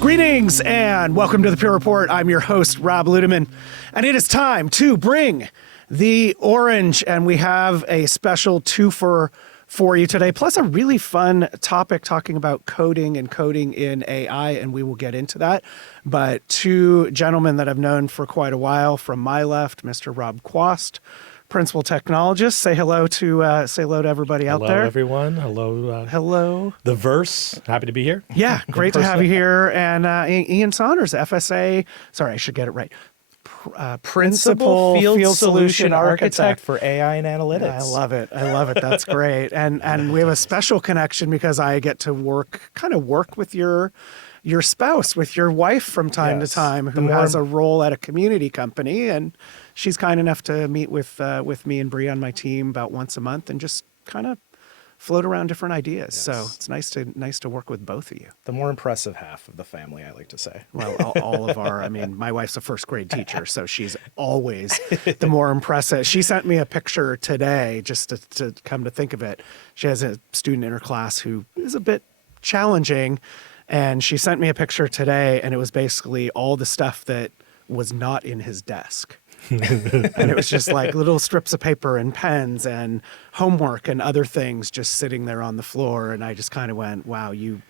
Greetings and welcome to the Pure Report. I'm your host, Rob Ludeman, and it is time to bring the orange, and we have a special twofer for you today, plus a really fun topic talking about coding and coding in AI, and we will get into that. But two gentlemen that I've known for quite a while, from my left, Mr. Rob Quast, Principal Technologist. Say hello to everybody out there. Hello, everyone. Hello. Hello. The Verse. Happy to be here. Yeah, great to have you here. And Ian Saunders, FSA. Sorry, I should get it right. Principal Field Solution Architect for AI and analytics. Yeah, I love it. That's great. And we have a special connection because I get to work with your spouse, with your wife from time to time, who has a role at a community company, and she's kind enough to meet with me and Bree on my team about once a month and just kind of float around different ideas. Yes. So it's nice to work with both of you. The more impressive half of the family, I like to say. Well, all of our, my wife's a first grade teacher, so she's always the more impressive. She sent me a picture today, just to come to think of it. She has a student in her class who is a bit challenging, and she sent me a picture today, and it was basically all the stuff that was not in his desk. And it was just like little strips of paper and pens and homework and other things just sitting there on the floor. And I just kind of went, wow, you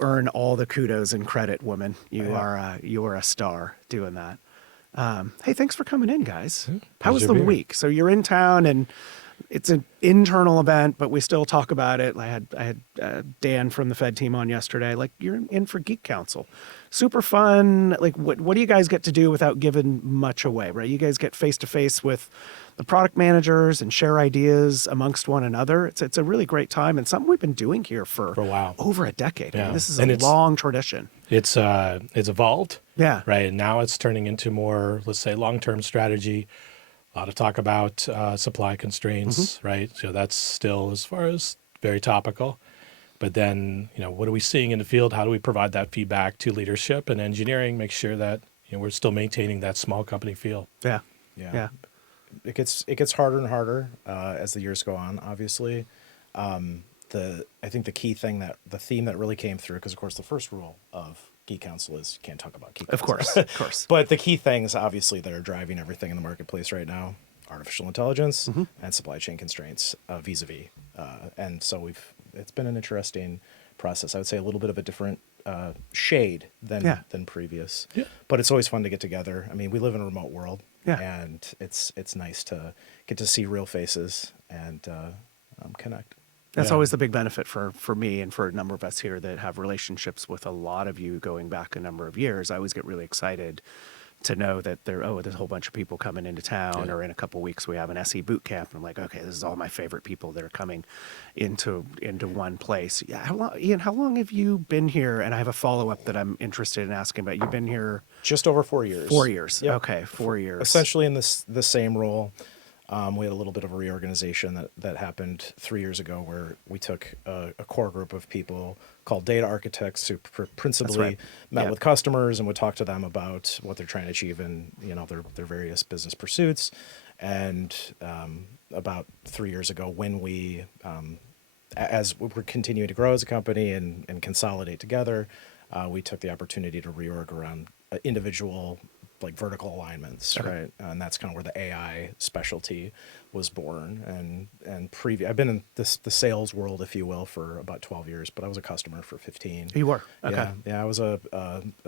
earn all the kudos and credit, woman. You are a star doing that. Hey, thanks for coming in, guys. How was the week? So you're in town, and it's an internal event, but we still talk about it. I had Dan from the Fed team on yesterday. Like, you're in for Geek Council. Super fun. Like, what do you guys get to do without giving much away, right? You guys get face-to-face with the product managers and share ideas amongst one another. It's a really great time, and something we've been doing here for a while. Over a decade. Yeah. I mean, this is a long tradition. It's evolved. Yeah. Right. And now it's turning into more, let's say, long-term strategy. A lot of talk about supply constraints, right? So that's still, as far as, very topical. But then, what are we seeing in the field? How do we provide that feedback to leadership and engineering? Make sure that we're still maintaining that small company feel. Yeah. It gets harder and harder as the years go on. Obviously, I think the theme that really came through, because of course the first rule of Geek Council is you can't talk about Geek Council. Of course. But the key things, obviously, that are driving everything in the marketplace right now: artificial intelligence and supply chain constraints vis-a-vis. And so it's been an interesting process. I would say a little bit of a different shade than previous. Yeah. But it's always fun to get together. I mean, we live in a remote world, and it's nice to get to see real faces and connect. That's always the big benefit for me and for a number of us here that have relationships with a lot of you going back a number of years. I always get really excited to know that there's a whole bunch of people coming into town, or in a couple of weeks we have an SE boot camp, and I'm like, okay, this is all my favorite people that are coming into one place. Yeah, Ian, how long have you been here? And I have a follow-up that I'm interested in asking about. You've been here just over 4 years. 4 years. Yep. Okay, 4 years. Essentially in the same role. We had a little bit of a reorganization that happened 3 years ago, where we took a core group of people called data architects who principally met with customers and would talk to them about what they're trying to achieve in their various business pursuits. And about 3 years ago, when we, as we were continuing to grow as a company and consolidate together, we took the opportunity to reorg around individual vertical alignments, right? And that's kind of where the AI specialty was born. And I've been in the sales world, if you will, for about 12 years, but I was a customer for 15. You were? Okay. Yeah, I was a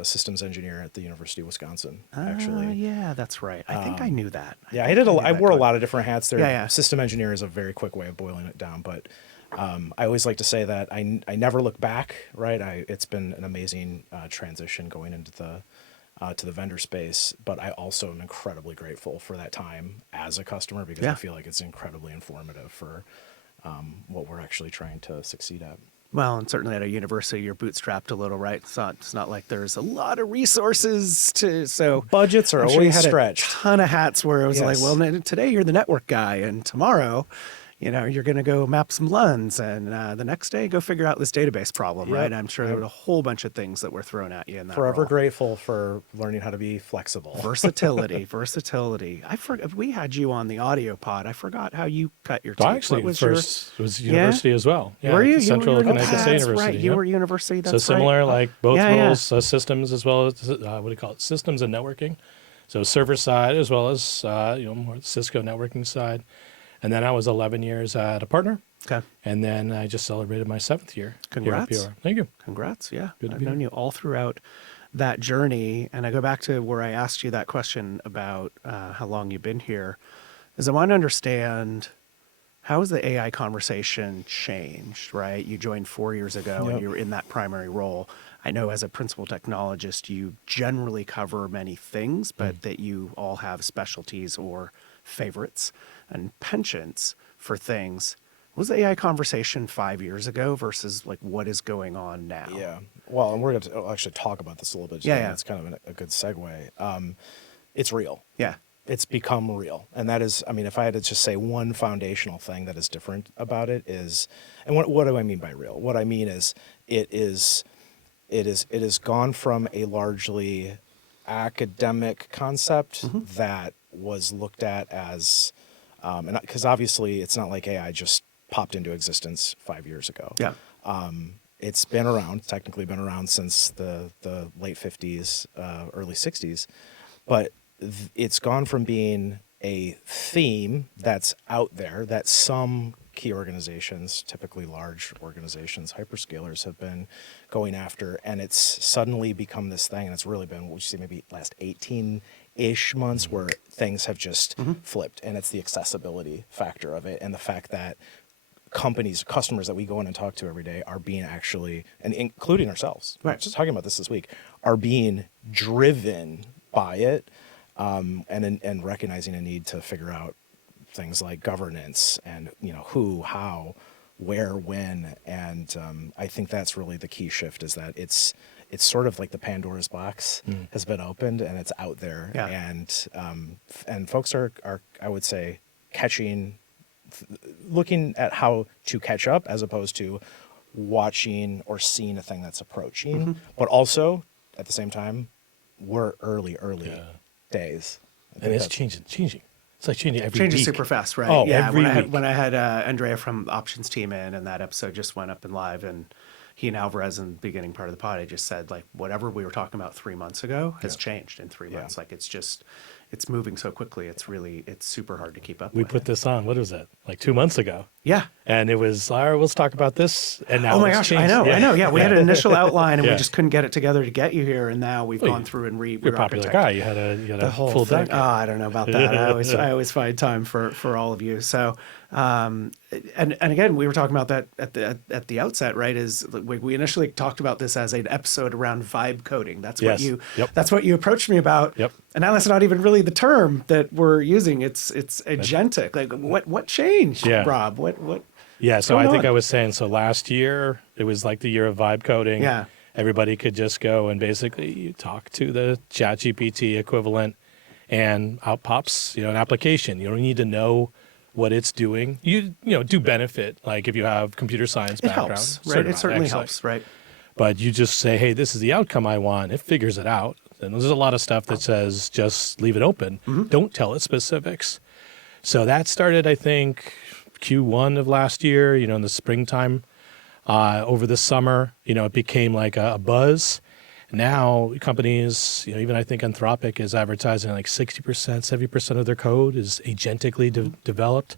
systems engineer at the University of Wisconsin, actually. Yeah, that's right. I think I knew that. I wore a lot of different hats there. Yeah. System engineer is a very quick way of boiling it down, but I always like to say that I never look back, right? It's been an amazing transition going into to the vendor space, but I also am incredibly grateful for that time as a customer, because I feel like it's incredibly informative for what we're actually trying to succeed at. Well, and certainly at a university, you're bootstrapped a little, right? It's not like there's a lot of resources so budgets are always stretched. A ton of hats where it was like, well, today you're the network guy, and tomorrow you're going to go map some LUNs, and the next day go figure out this database problem, Yep. right? I'm sure there were a whole bunch of things that were thrown at you in that Forever role. grateful for learning how to be flexible. Versatility. I forgot we had you on the audio pod. I forgot how you cut your teeth. So actually, What was first was university as well. Yeah, Were you? Central you were, Connecticut State that's University. right. You yep. were university. That's So similar, right. like both Yeah, roles, systems as well as what do you call it? Systems and networking. So server side as well as more Cisco networking side. And then I was 11 years at a partner. Okay. And then I just celebrated my 7th year. Congrats. Here at PR. Thank you. Congrats. Yeah. Good to I've be known here. you all throughout that journey. And I go back to where I asked you that question about how long you've been here, is I want to understand, how has the AI conversation changed, right? You joined 4 years ago Yep. and you were in that primary role. I know as a principal technologist, you generally cover many things, but that you all have specialties or favorites and penchants for things. What was the AI conversation 5 years ago versus like what is going on now? Yeah. Well, and we're going to actually talk about this a little bit. Yeah, today. yeah. It's kind of a good segue. It's real. Yeah. It's become real. And that is, I mean, if I had to just say one foundational thing that is different about it is, and what do I mean by real? What I mean is it has gone from a largely academic concept that was looked at as, and because obviously it's not like AI just popped into existence 5 years ago. Yeah. It's been around, technically been around since the late 50s, early 60s, but it's gone from being a theme that's out there that some key organizations, typically large organizations, hyperscalers, have been going after, and it's suddenly become this thing, and it's really been, what would you say, maybe last 18-ish months where things have just flipped, and it's the accessibility factor of it, and the fact that companies, customers that we go in and talk to every day are being actually, and including ourselves, Right. just talking about this week, are being driven by it, and recognizing a need to figure out things like governance and who, how, where, when, and I think that's really the key shift, is that it's sort of like the Pandora's box has been opened and it's out there, Yeah. and folks are I would say looking at how to catch up as opposed to watching or seeing a thing that's approaching, but also at the same time we're early Yeah. days. I think And it's that's- changing. It's like changing every Changes week. super fast, right? Oh, yeah. every When week. I had Andrea from the options team in, and that episode just went up and live, and he and Alvarez in the beginning part of the pod, I just said, like, whatever we were talking about 3 months ago has changed in 3 Yeah. months. Like, it's moving so quickly. It's super hard to keep up We with. put this on, what was that, like 2 months ago? Yeah. And it was, all right, let's talk about this. And now Oh my it's gosh, I changed. know. Yeah, we had an initial outline, and Yeah. we just couldn't get it together to get you here, and now we've Well, gone through and You're a popular re-architected guy. You had a the whole full thing. deck. Oh, I don't know about that. I always find time for all of you. So, and again, we were talking about that at the outset, right? Is we initially talked about this as an episode around vibe coding. That's what Yes. Yep. that's what you approached me about. Yep. And now that's not even really the term that we're using. It's agentic. Like what changed, Yeah. Rob? What? Yeah, so going I think on? I was saying, so last year, it was like the year of vibe coding. Yeah. Everybody could just go and basically you talk to the ChatGPT equivalent and out pops, an application. You don't need to know what it's doing. You do benefit, like if you have computer science It background. helps, right? certain It certainly excellent. helps, right? But you just say, hey, this is the outcome I want. It figures it out. And there's a lot of stuff that says just leave it open. Don't tell it specifics. So that started, I think, Q1 of last year, in the springtime. Over the summer, it became like a buzz. Now companies, even I think Anthropic is advertising like 60%, 70% of their code is agentically developed.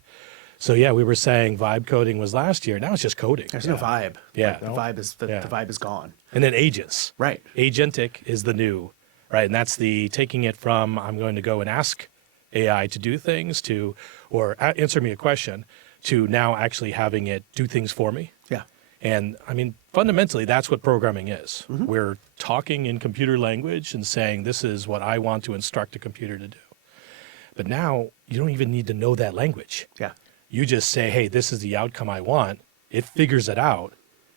So yeah, we were saying vibe coding was last year. Now it's just coding. There's no vibe. Yeah. The vibe is the Yeah. vibe is gone. And then agents. Right. Agentic is the new, right? And that's the taking it from I'm going to go and ask AI to do things to, or answer me a question, to now actually having it do things for me. Yeah. And I mean, fundamentally, that's what programming is. We're talking in computer language and saying, this is what I want to instruct a computer to do. But now you don't even need to know that language. Yeah. You just say, hey, this is the outcome I want. It figures it out.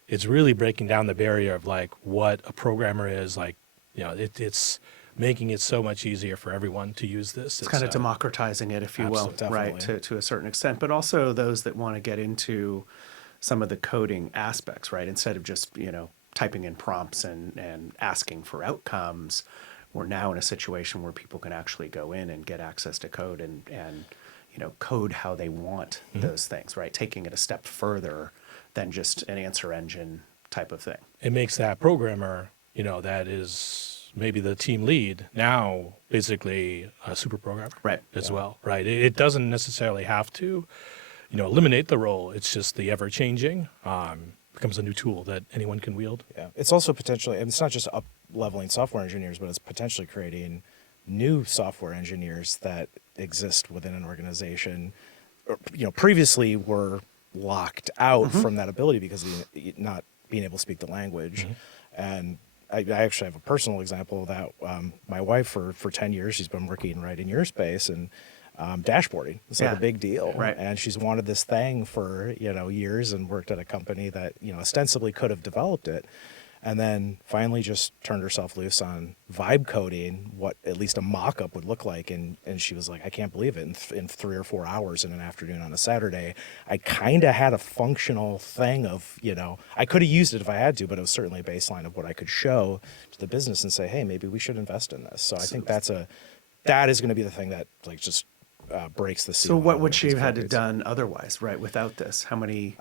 It's really breaking down the barrier of like what a programmer is like, it's making it so much easier for everyone to use this. It's kind of democratizing it, if you will, Absolutely, right, to a certain extent. But also those that want to get into some of the coding aspects, right? Instead of just, typing in prompts and asking for outcomes, we're now in a situation where people can actually go in and get access to code and code how they want those things, right? Taking it a step further than just an answer engine type of thing. It makes that programmer, that is maybe the team lead now basically a super programmer Right. as well, right? It doesn't necessarily have to, eliminate the role. It's just the ever changing becomes a new tool that anyone can wield. Yeah, it's also potentially, and it's not just up leveling software engineers, but it's potentially creating new software engineers that exist within an organization, or, previously were locked out from that ability because of not being able to speak the language. And I actually have a personal example of that. My wife, for 10 years, she's been working right in your space, and dashboarding. It's like a big deal. Right. And she's wanted this thing for, years, and worked at a company that, ostensibly could have developed it. And then finally just turned herself loose on vibe coding, what at least a mock-up would look like. And she was like, I can't believe it. In 3 or 4 hours in an afternoon on a Saturday, I kind of had a functional thing of, I could have used it if I had to, but it was certainly a baseline of what I could show to the business and say, hey, maybe we should invest in this. So I think that is going to be the thing that just breaks the seal. So what would she have had to done otherwise, right? Without this, how many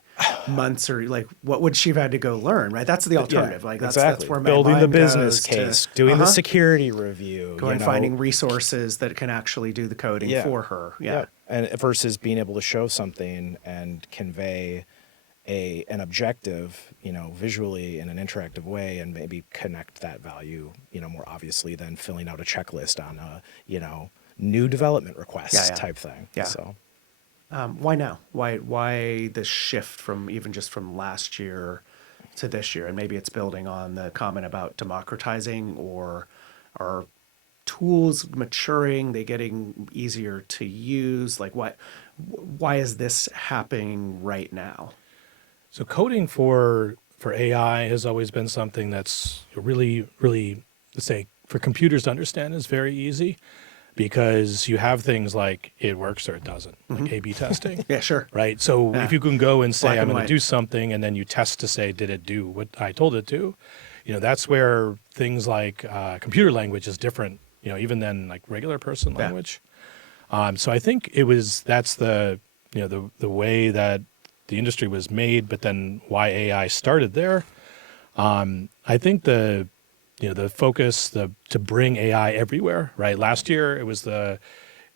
months or what would she have had to go learn, right? That's the alternative. That's where my building the mind business goes case, to, doing the security review, going finding resources that can actually do the coding for her. Yeah. And versus being able to show something and convey an objective, visually in an interactive way, and maybe connect that value, more obviously than filling out a checklist on a, new development requests type thing. Yeah. So Why now? Why the shift from even just from last year to this year? And maybe it's building on the comment about democratizing, or are tools maturing, they getting easier to use? Why is this happening right now? So coding for AI has always been something that's really, really, let's say, for computers to understand is very easy, because you have things like it works or it doesn't, like A/B testing. Yeah, sure. Right. So if you can go and say, Black I'm and going to white. do something, and then you test to say, did it do what I told it to? That's where things like computer language is different, even than like regular person language. So I think that's the way that the industry was made, but then why AI started there. I think the focus to bring AI everywhere, right? Last year it was the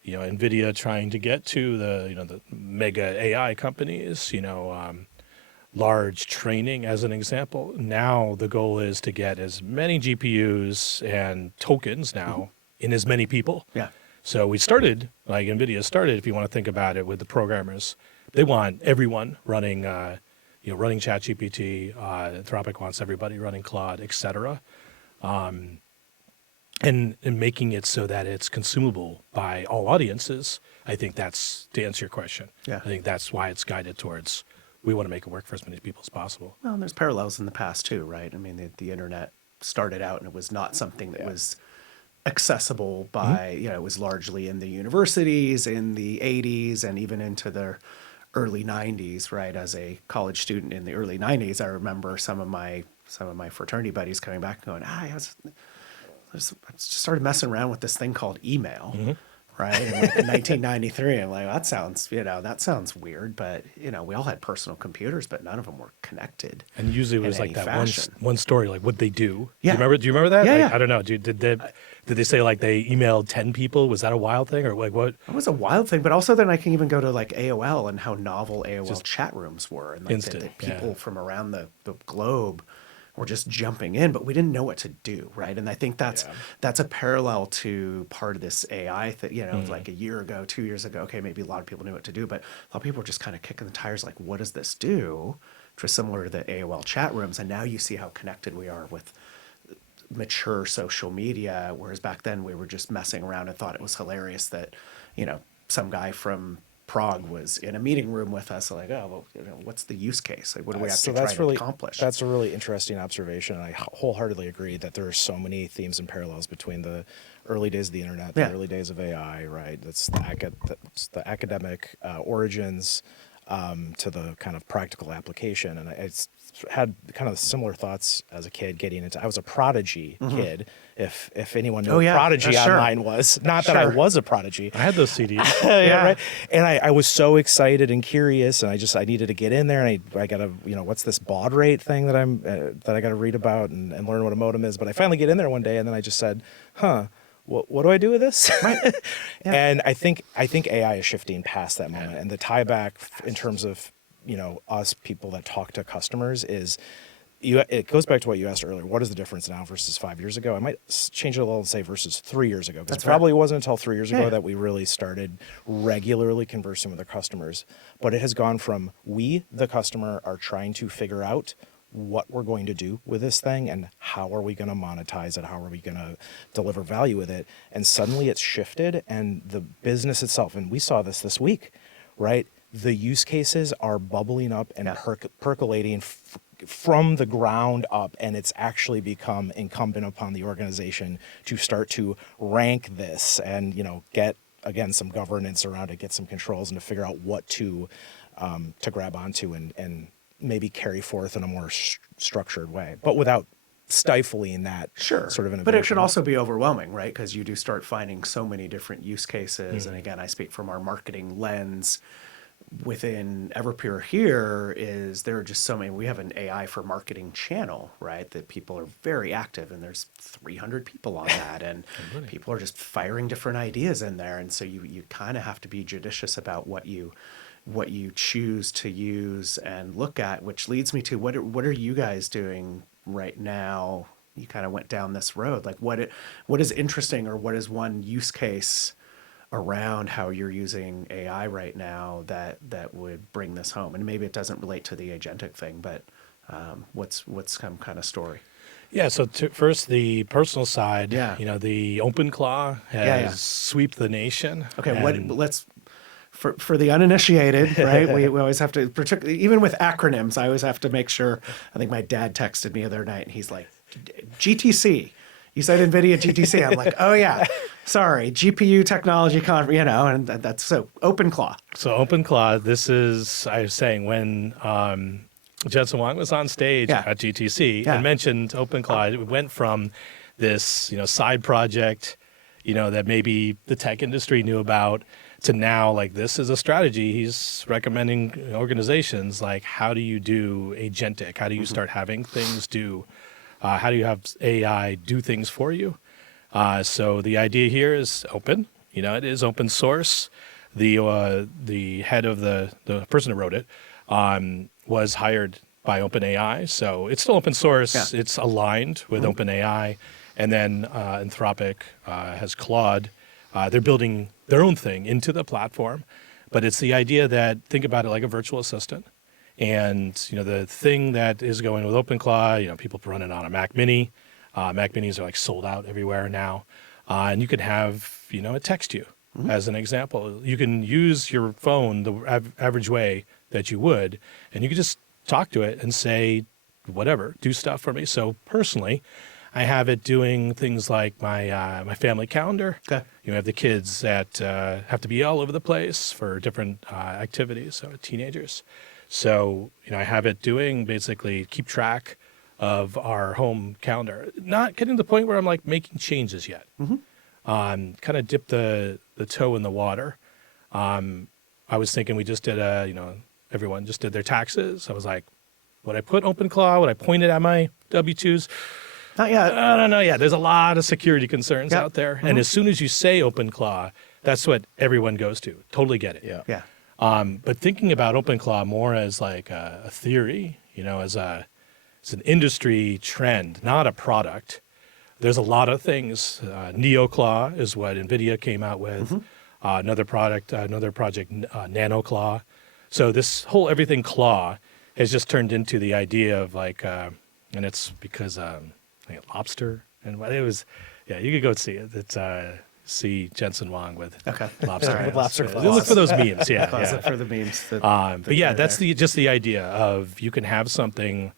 NVIDIA trying to get to the mega AI companies, large training as an example. Now the goal is to get as many GPUs and tokens now in as many people. Yeah. So we started, like NVIDIA started, if you want to think about it, with the programmers. They want everyone running, running ChatGPT. Anthropic wants everybody running Claude, et cetera. And making it so that it's consumable by all audiences. I think that's, to answer your question, Yeah. I think that's why it's guided towards, we want to make it work for as many people as possible. Well, and there's parallels in the past too, right? I mean, the internet started out and it was not something that was accessible by, it was largely in the universities in the 80s and even into the early 90s, right? As a college student in the early 90s, I remember some of my fraternity buddies coming back and going, I just started messing around with this thing called email, right? And in 1993, I'm like, that sounds weird, but we all had personal computers, but none of them were connected. And usually it in was like any that fashion. one story, like what they do. Yeah. Do you remember that? Yeah, Like, yeah. I don't know. Did they say like they emailed 10 people? Was that a wild thing, or like what? It was a wild thing, but also then I can even go to like AOL and how novel AOL chat rooms were, and like instant, the people from around the globe were just jumping in, but we didn't know what to do, right? And I think that's a parallel to part of this AI thing. Like a year ago, 2 years ago, okay, maybe a lot of people knew what to do, but a lot of people were just kind of kicking the tires, like, what does this do? Which was similar to the AOL chat rooms, and now you see how connected we are with mature social media, whereas back then we were just messing around and thought it was hilarious that some guy from Prague was in a meeting room with us, like, oh, well, you know, what's the use case? Like, what do we have So to try that's to really accomplish? that's a really interesting observation, and I wholeheartedly agree that there are so many themes and parallels between the early days of the internet, the Yeah. early days of AI. Right, that's the academic origins to the kind of practical application, and it's had kind of similar thoughts as a kid getting into. I was a prodigy kid. If anyone knew Oh, what yeah, prodigy sure. online was, not that I Sure. was a prodigy. I had those CDs. Yeah, right. And I was so excited and curious, and I needed to get in there, and I got to, what's this baud rate thing that that I got to read about and learn what a modem is. But I finally get in there one day, and then I just said, what do I do with this? Right. Yeah. And I think AI is shifting past that moment, and the tie back in terms of us people that talk to customers is. It goes back to what you asked earlier. What is the difference now versus 5 years ago? I might change it a little and say versus 3 years ago, because it probably wasn't until 3 years ago that we really started regularly conversing with our customers. But it has gone from we, the customer, are trying to figure out what we're going to do with this thing and how are we going to monetize it, how are we going to deliver value with it. And suddenly it's shifted, and the business itself, and we saw this week, right? The use cases are bubbling up and percolating from the ground up, and it's actually become incumbent upon the organization to start to rank this and get again some governance around it, get some controls, and to figure out what to grab onto and maybe carry forth in a more structured way, but without stifling that sort of innovation. But it should also be overwhelming, right? Because you do start finding so many different use cases. And again, I speak from our marketing lens. Within Everpure here there are just so many. We have an AI for marketing channel, right? That people are very active, and there's 300 people on that, and people are just firing different ideas in there. And so you kind of have to be judicious about what you choose to use and look at, which leads me to what are you guys doing right now? You kind of went down this road. Like what is interesting, or what is one use case around how you're using AI right now that would bring this home? And maybe it doesn't relate to the agentic thing, but what's some kind of story? Yeah, so first, the personal side, the OpenClaw has swept the nation. Okay, let's for the uninitiated, right? We always have to, particularly even with acronyms, I always have to make sure. I think my dad texted me the other night, and he's like, GTC. You said NVIDIA GTC. I'm like, oh yeah, sorry, GPU technology and that's so OpenClaw. So OpenClaw, this is, I was saying, when Jensen Huang was on stage at GTC and mentioned OpenClaw, it went from this, side project, that maybe the tech industry knew about, to now, like, this is a strategy he's recommending organizations, like, how do you do agentic? How do you start having things do? How do you have AI do things for you? So the idea here is open. It is open source. The head of the person who wrote it was hired by OpenAI, so it's still open source. Yeah. It's aligned with OpenAI, and then Anthropic has Claude. They're building their own thing into the platform, but it's the idea that, think about it like a virtual assistant. And the thing that is going with OpenClaw, people run it on a Mac Mini. Mac Minis are like sold out everywhere now, and you could have it text you as an example. You can use your phone the average way that you would, and you could just talk to it and say, whatever, do stuff for me. So personally, I have it doing things like my family calendar. Okay. You have the kids that have to be all over the place for different activities, so teenagers. So, I have it doing basically keep track of our home calendar. Not getting to the point where I'm like making changes yet. Kind of dip the toe in the water. I was thinking we just did everyone just did their taxes. I was like, would I put OpenClaw? Would I point it at my W-2s? Not yet. I don't know yet. There's a lot of security concerns out there. And as soon as you say OpenClaw, that's what everyone goes to. Totally get it. Yeah. But thinking about OpenClaw more as like a theory, as an industry trend, not a product. There's a lot of things. NeoClaw is what NVIDIA came out with. Another project, NanoClaw. So this whole everything claw has just turned into the idea of like, and it's because lobster and what it was. Yeah, you could go see it. It's see Jensen Wong with Okay. lobster. All right. With lobster Look claws. for those memes. Yeah, Closet yeah. for the memes. But yeah, that's just the idea of you can have something,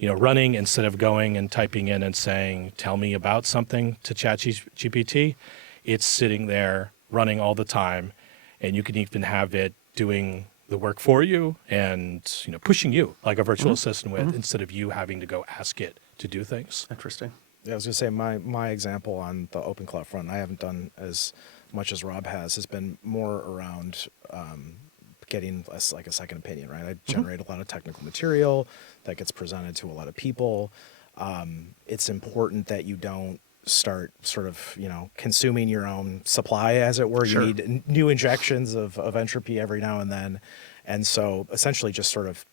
running instead of going and typing in and saying, "Tell me about something" to ChatGPT. It's sitting there running all the time, and you can even have it doing the work for you and pushing you like a virtual assistant with instead of you having to go ask it to do things. Interesting. Yeah, I was going to say my example on the OpenClaw front, I haven't done as much as Rob has been more around getting like a second opinion, right? I generate a lot of technical material that gets presented to a lot of people. It's important that you don't start sort of, consuming your own supply, as it were. Sure. You need new injections of entropy every now and then. And so essentially just sort of,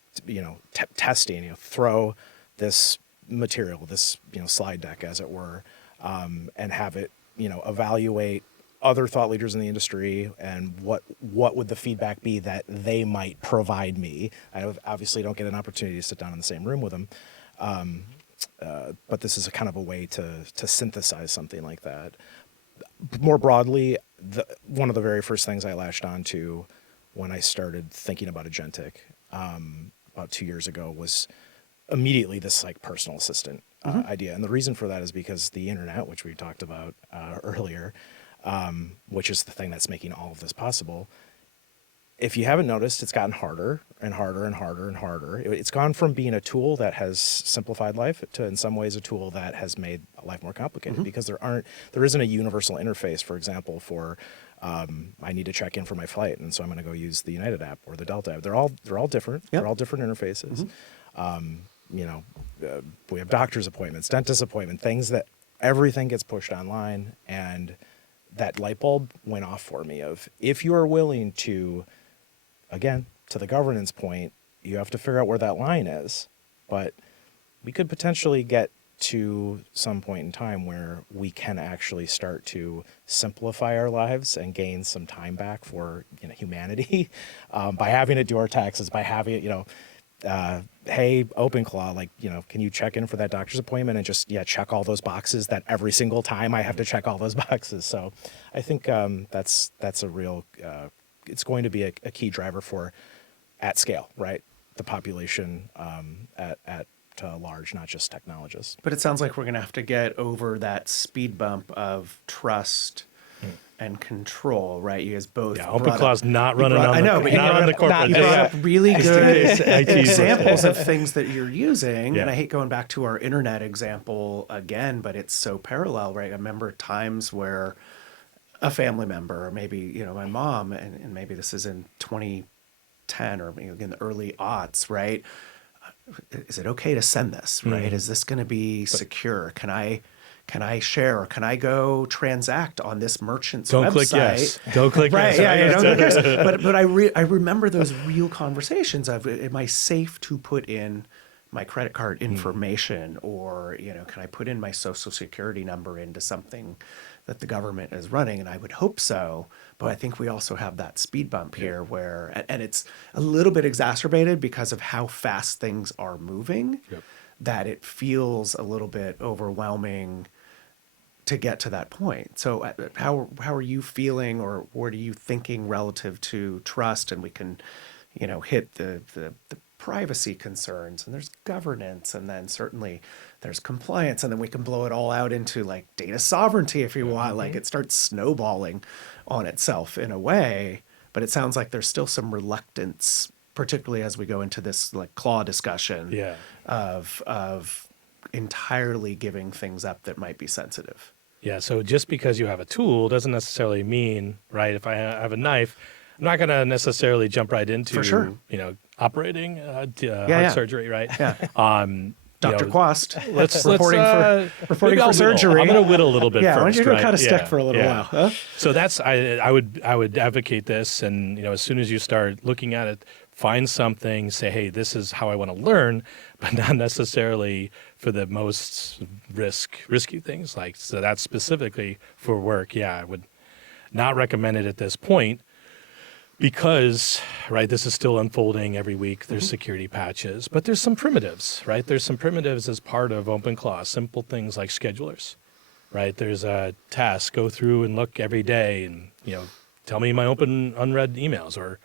testing, throw this material, this, slide deck, as it were, and have it, evaluate other thought leaders in the industry and what would the feedback be that they might provide me. I obviously don't get an opportunity to sit down in the same room with them. But this is a kind of a way to synthesize something like that. More broadly, one of the very first things I latched onto when I started thinking about Agentic about 2 years ago was immediately this like personal assistant idea. And the reason for that is because the internet, which we talked about earlier, which is the thing that's making all of this possible. If you haven't noticed, it's gotten harder and harder and harder and harder. It's gone from being a tool that has simplified life to, in some ways, a tool that has made life more complicated because there isn't a universal interface, for example, for I need to check in for my flight, and so I'm going to go use the United app or the Delta app. They're all different. Yep. They're all different interfaces. We have doctor's appointments, dentist appointment, things that everything gets pushed online, and that light bulb went off for me of if you are willing to, again, to the governance point, you have to figure out where that line is. But we could potentially get to some point in time where we can actually start to simplify our lives and gain some time back for humanity by having it do our taxes, by having it, hey, OpenClaw, like, can you check in for that doctor's appointment and just, check all those boxes that every single time I have to check all those boxes. So I think that's a real, it's going to be a key driver for at scale, right? The population at large, not just technologists. But it sounds like we're going to have to get over that speed bump of trust and control, right? You guys both. Yeah, brought OpenClaw's up- not you running brought- on I know, the, but you not on the brought up- corporate. You brought up really good IT examples of things that you're using. Yeah. And I hate going back to our internet example again, but it's so parallel, right? I remember times where a family member, or maybe, my mom, and maybe this is in 2010 or in the early aughts, right? Is it okay to send this, right? Is this going to be secure? Can I share, or can I go transact on this merchant's Don't website? click yes. Don't click Right, yes. don't click yes. But I remember those real conversations of, am I safe to put in my credit card information, or can I put in my social security number into something that the government is running? And I would hope so, but I think we also have that speed bump here where, and it's a little bit exacerbated because of how fast things are moving, that it feels a little bit overwhelming to get to that point. So how are you feeling, or what are you thinking relative to trust? And we can, hit the privacy concerns, and there's governance, and then certainly there's compliance, and then we can blow it all out into like data sovereignty if you want. Like it starts snowballing on itself in a way, but it sounds like there's still some reluctance, particularly as we go into this like claw discussion of entirely giving things up that might be sensitive. Yeah, so just because you have a tool doesn't necessarily mean, right, if I have a knife, I'm not going to necessarily jump right into, For sure. operating heart surgery, right? Yeah. Dr. Quast, Let's reporting maybe for I'll whittle. surgery. I'm going to whittle a little bit Yeah, first. why don't you go right? cut a stick for a little while? Huh? So that's I would advocate this, and as soon as you start looking at it, find something, say, hey, this is how I want to learn, but not necessarily for the most risky things. Like, so that's specifically for work. Yeah, I would not recommend it at this point. Because, right, this is still unfolding every week. There's security patches, but there's some primitives, right? There's some primitives as part of OpenClaw, simple things like schedulers, right? There's a task, go through and look every day and, tell me my open unread emails, or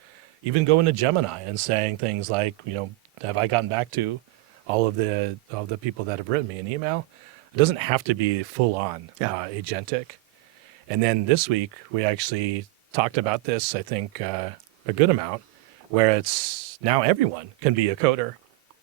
even go into Gemini and saying things like, have I gotten back to all of the people that have written me an email? It doesn't have to be full on agentic. And then this week, we actually talked about this, I think, a good amount, where it's now everyone can be a coder,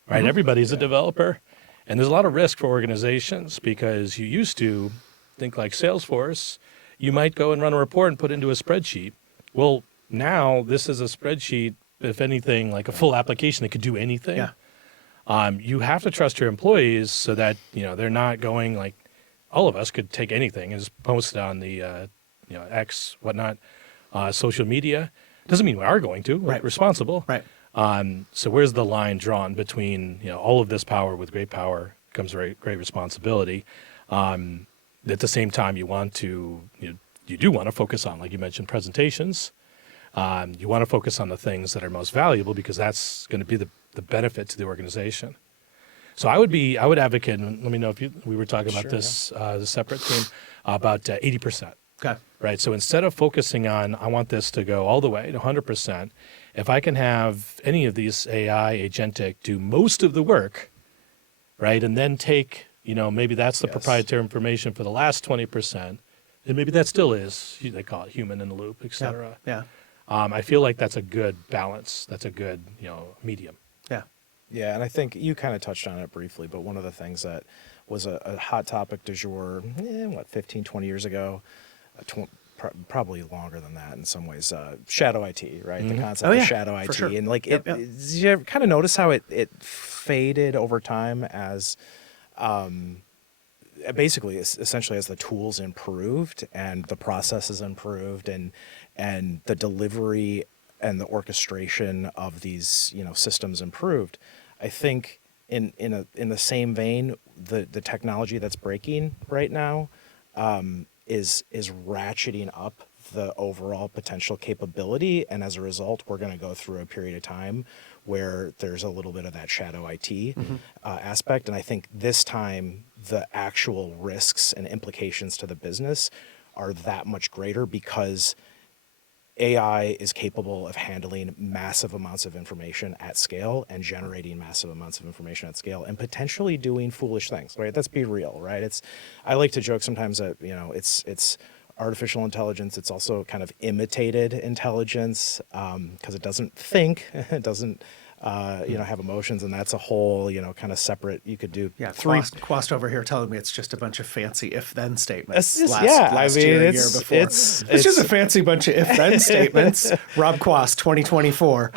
right? Everybody's a developer. And there's a lot of risk for organizations because you used to think like Salesforce, you might go and run a report and put it into a spreadsheet. Well, now this is a spreadsheet, if anything, like a full application that could do anything. Yeah. You have to trust your employees so that, they're not going like, all of us could take anything and just post it on the, X, whatnot, social media. Doesn't mean we are going to. We're Right. responsible. Right. So where's the line drawn between, all of this power? With great power comes great responsibility. At the same time, you want to, you do want to focus on, like you mentioned, presentations. You want to focus on the things that are most valuable because that's going to be the benefit to the organization. So I would advocate, and let me know if we were talking about this, the separate team, about 80%. Okay. Right. So instead of focusing on, I want this to go all the way to 100%, if I can have any of these AI agentic do most of the work, right, and then take, maybe that's the proprietary information for the last 20%, and maybe that still is, they call it human in the loop, et cetera. Yeah. I feel like that's a good balance. That's a good, medium. Yeah. Yeah, and I think you kind of touched on it briefly, but one of the things that was a hot topic du jour, 15, 20 years ago, probably longer than that in some ways, shadow IT, right? The concept of shadow IT. Sure. And like, Yep. did you ever kind of notice how it faded over time as basically essentially as the tools improved and the processes improved and the delivery and the orchestration of these systems improved. I think in the same vein, the technology that's breaking right now is ratcheting up the overall potential capability, and as a result, we're going to go through a period of time where there's a little bit of that shadow IT aspect. And I think this time the actual risks and implications to the business are that much greater because AI is capable of handling massive amounts of information at scale and generating massive amounts of information at scale and potentially doing foolish things, right? Let's be real, right? I like to joke sometimes that, it's artificial intelligence. It's also kind of imitated intelligence because it doesn't think, it doesn't, have emotions, and that's a whole, kind of separate. You could do Quast over here telling me it's just a bunch of fancy if-then statements. It's just- Last year, it's year before. it's Just a fancy bunch of if-then statements. Rob Quast, 2024.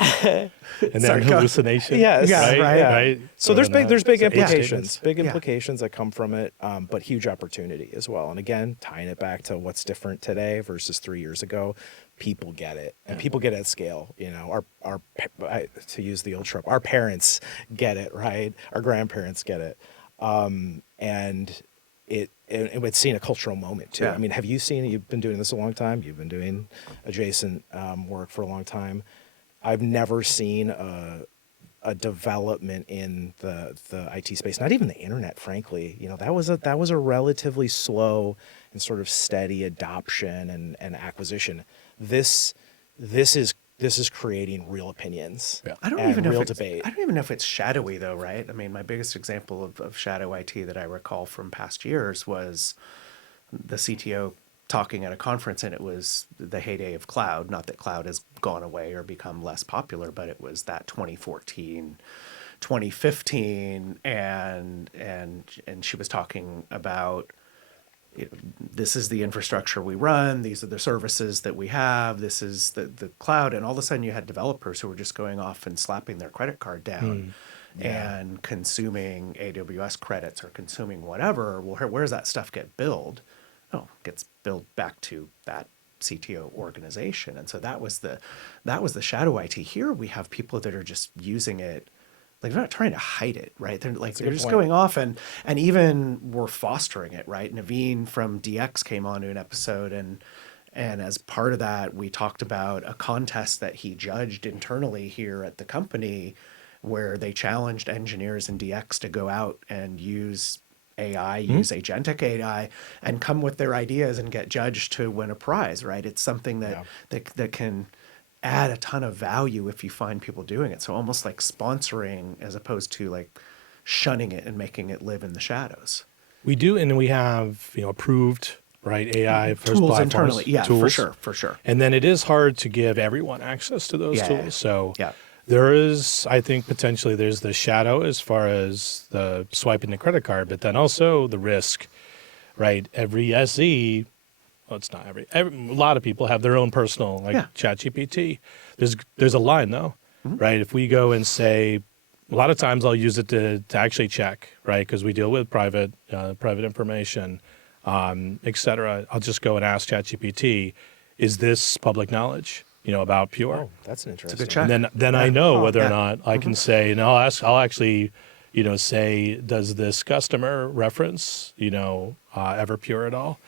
And then Sorry, go- hallucination. Yes. Yeah, right. right. Right. So there's big Eight implications, statements. implications that come from it, but huge opportunity as well. And again, tying it back to what's different today versus 3 years ago, people get it, and people get it at scale. To use the old trope, our parents get it, right? Our grandparents get it, and it's seen a cultural moment too. Yeah. I mean, have you seen it? You've been doing this a long time. You've been doing adjacent work for a long time. I've never seen a development in the IT space, not even the internet, frankly. That was a relatively slow and sort of steady adoption and acquisition. This is creating real opinions. I don't and even know real if debate. I don't even know if it's shadowy though, right? I mean, my biggest example of shadow IT that I recall from past years was the CTO talking at a conference, and it was the heyday of cloud. Not that cloud has gone away or become less popular, but it was that 2014, 2015, and she was talking about, this is the infrastructure we run, these are the services that we have, this is the cloud. And all of a sudden you had developers who were just going off and slapping their credit card down and consuming AWS credits or consuming whatever. Well, where does that stuff get billed? Oh, it gets billed back to that CTO organization. And so that was the shadow IT. Here we have people that are just using it. Like, they're not trying to hide it, right? They're just point. going off and even we're fostering it, right? Naveen from DX came on to an episode, and as part of that, we talked about a contest that he judged internally here at the company, where they challenged engineers in DX to go out and use AI, use agentic AI, and come with their ideas and get judged to win a prize, right? It's something that can add a ton of value if you find people doing it. So almost like sponsoring as opposed to like shunning it and making it live in the shadows. We do, and we have approved right AI first Tools platforms, internally, yeah, tools. for sure. And then it is hard to give everyone access to those tools. So yeah. there is, I think, potentially there's the shadow as far as the swiping the credit card, but then also the risk, right? Every SE, well, it's not a lot of people have their own personal, like ChatGPT. There's a line though, right? If we go and say, a lot of times I'll use it to actually check, right? Because we deal with private information, et cetera. I'll just go and ask ChatGPT, is this public knowledge, about Pure? Oh, that's an interesting. It's a good check. And then I know whether or not I can say, and I'll actually, say, does this customer reference, Everpure at all?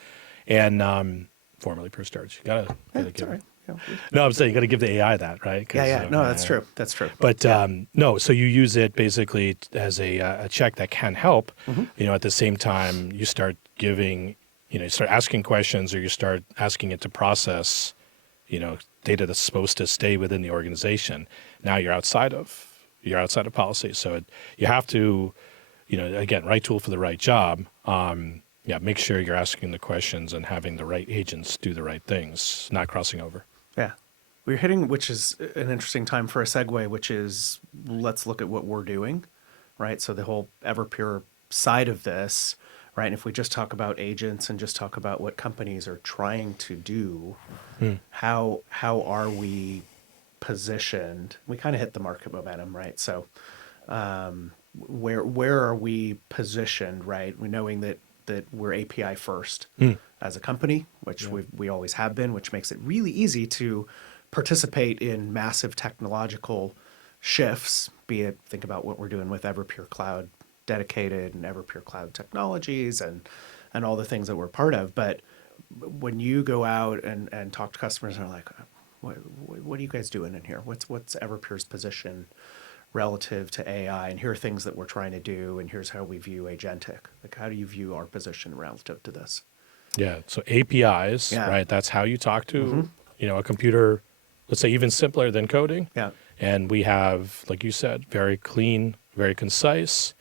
And formerly Pure Storage. Gotta give All right. Yeah. No, I'm saying you got to give the AI that, right? No, that's true. That's true. But no, so you use it basically as a check that can help. At the same time, you start giving, you start asking questions, or you start asking it to process, data that's supposed to stay within the organization. Now you're outside of policy. So you have to, again, right tool for the right job. Make sure you're asking the questions and having the right agents do the right things, not crossing over. Yeah. We're hitting, which is an interesting time for a segue, which is let's look at what we're doing, right? So the whole Everpure side of this, right? And if we just talk about agents and just talk about what companies are trying to do, how are we positioned? We kind of hit the market momentum, right? So where are we positioned, right? We're knowing that we're API first as a company, which we always have been, which makes it really easy to participate in massive technological shifts, be it, think about what we're doing with Everpure Cloud Dedicated and Everpure Cloud Technologies and all the things that we're part of. But when you go out and talk to customers and are like, what are you guys doing in here? What's Everpure's position relative to AI, and here are things that we're trying to do, and here's how we view agentic. Like, how do you view our position relative to this? Yeah, so APIs, right? That's how you talk to, a computer, let's say even simpler than coding. Yeah. And we have, like you said, very clean, very concise.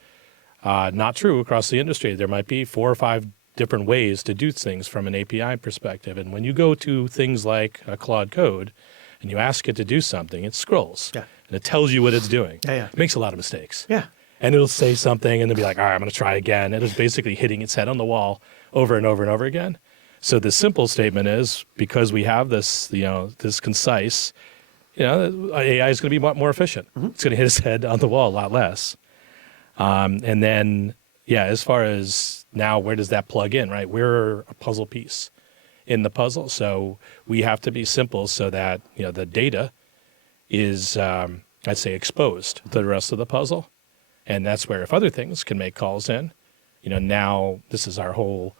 Not true across the industry. There might be 4 or 5 different ways to do things from an API perspective. And when you go to things like a Claude Code and you ask it to do something, it scrolls. Yeah. And it tells you what it's doing. Yeah. It makes a lot of mistakes. Yeah. And it'll say something and then be like, all right, I'm going to try again. And it's basically hitting its head on the wall over and over and over again. So the simple statement is, because we have this, this concise, AI is going to be more efficient. It's going to hit its head on the wall a lot less. And then, as far as now, where does that plug in, right? We're a puzzle piece in the puzzle. So we have to be simple so that, the data is, I'd say, exposed to the rest of the puzzle. And that's where, if other things can make calls in, now this is our whole,